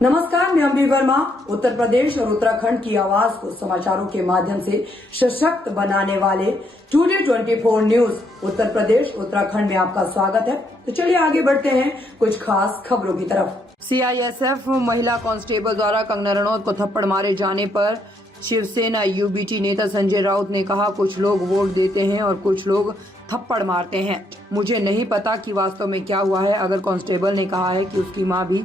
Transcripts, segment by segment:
नमस्कार, मैं अम्बी वर्मा। उत्तर प्रदेश और उत्तराखंड की आवाज को समाचारों के माध्यम से सशक्त बनाने वाले टुडे 24 न्यूज उत्तर प्रदेश उत्तराखंड में आपका स्वागत है। तो चलिए आगे बढ़ते हैं कुछ खास खबरों की तरफ। सीआईएसएफ महिला कांस्टेबल द्वारा कंगना रनौत को थप्पड़ मारे जाने पर शिवसेना यूबीटी नेता संजय राउत ने कहा, कुछ लोग वोट देते हैं और कुछ लोग थप्पड़ मारते हैं। मुझे नहीं पता कि वास्तव में क्या हुआ है। अगर कांस्टेबल ने कहा है कि उसकी मां भी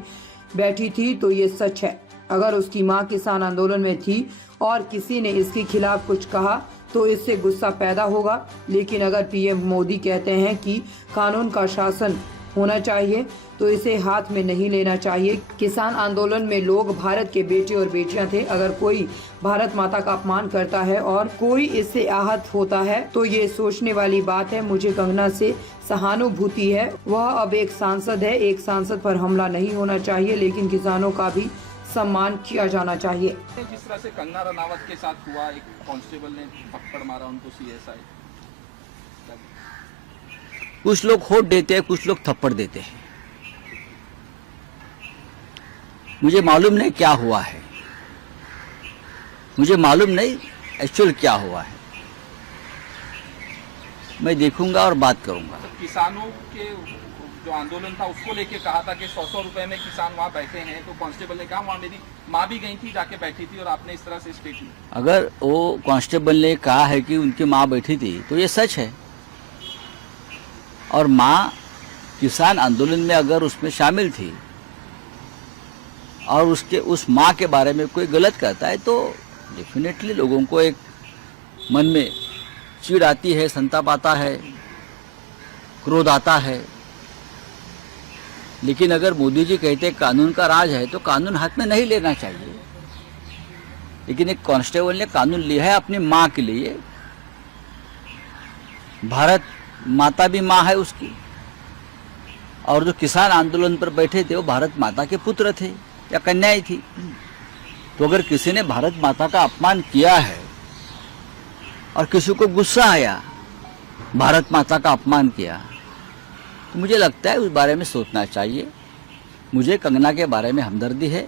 बैठी थी तो ये सच है। अगर उसकी मां किसान आंदोलन में थी और किसी ने इसके खिलाफ कुछ कहा तो इससे गुस्सा पैदा होगा। लेकिन अगर पीएम मोदी कहते हैं कि कानून का शासन होना चाहिए तो इसे हाथ में नहीं लेना चाहिए। किसान आंदोलन में लोग भारत के बेटे और बेटियां थे। अगर कोई भारत माता का अपमान करता है और कोई इससे आहत होता है तो ये सोचने वाली बात है। मुझे कंगना से सहानुभूति है। वह अब एक सांसद है। एक सांसद पर हमला नहीं होना चाहिए, लेकिन किसानों का भी सम्मान किया जाना चाहिए। जिस तरह से कंगना रनावत के साथ हुआ, एक कांस्टेबल ने थप्पड़ मारा उनको सीएसआई। कुछ लोग होट देते हैं, कुछ लोग थप्पड़ देते हैं। मुझे मालूम नहीं क्या हुआ है, मुझे मालूम नहीं एक्चुअल क्या हुआ है। मैं देखूंगा और बात करूंगा। तो किसानों के जो आंदोलन था उसको लेके कहा था कि 100 रुपए में किसान वहाँ बैठे हैं, तो कांस्टेबल ने कहा वहाँ मेरी माँ भी गई थी, जाके बैठी थी, और आपने इस तरह से स्टेटमेंट। अगर वो कांस्टेबल ने कहा है कि उनकी माँ बैठी थी तो ये सच है। और माँ किसान आंदोलन में अगर उसमें शामिल थी और उसके उस माँ के बारे में कोई गलत कहता है तो डेफिनेटली लोगों को एक मन में चिढ़ आती है, संताप आता है, क्रोध आता है। लेकिन अगर मोदी जी कहते कानून का राज है तो कानून हाथ में नहीं लेना चाहिए। लेकिन एक कांस्टेबल ने कानून लिया है अपनी माँ के लिए। भारत माता भी माँ है उसकी, और जो किसान आंदोलन पर बैठे थे वो भारत माता के पुत्र थे या कन्याएं थी। तो अगर किसी ने भारत माता का अपमान किया है और किसी को गुस्सा आया, भारत माता का अपमान किया, तो मुझे लगता है उस बारे में सोचना चाहिए। मुझे कंगना के बारे में हमदर्दी है।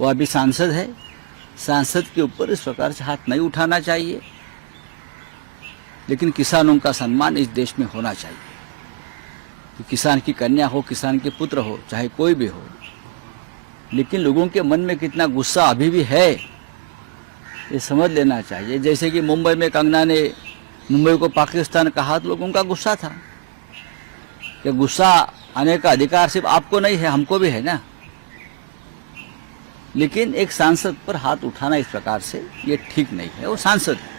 वो अभी सांसद है, सांसद के ऊपर इस प्रकार से हाथ नहीं उठाना चाहिए। लेकिन किसानों का सम्मान इस देश में होना चाहिए। तो किसान की कन्या हो, किसान के पुत्र हो, चाहे कोई भी हो, लेकिन लोगों के मन में कितना गुस्सा अभी भी है ये समझ लेना चाहिए। जैसे कि मुंबई में कंगना ने मुंबई को पाकिस्तान कहा तो लोगों का गुस्सा था। कि गुस्सा आने का अधिकार सिर्फ आपको नहीं है, हमको भी है ना। लेकिन एक सांसद पर हाथ उठाना इस प्रकार से ये ठीक नहीं है। वो सांसद है।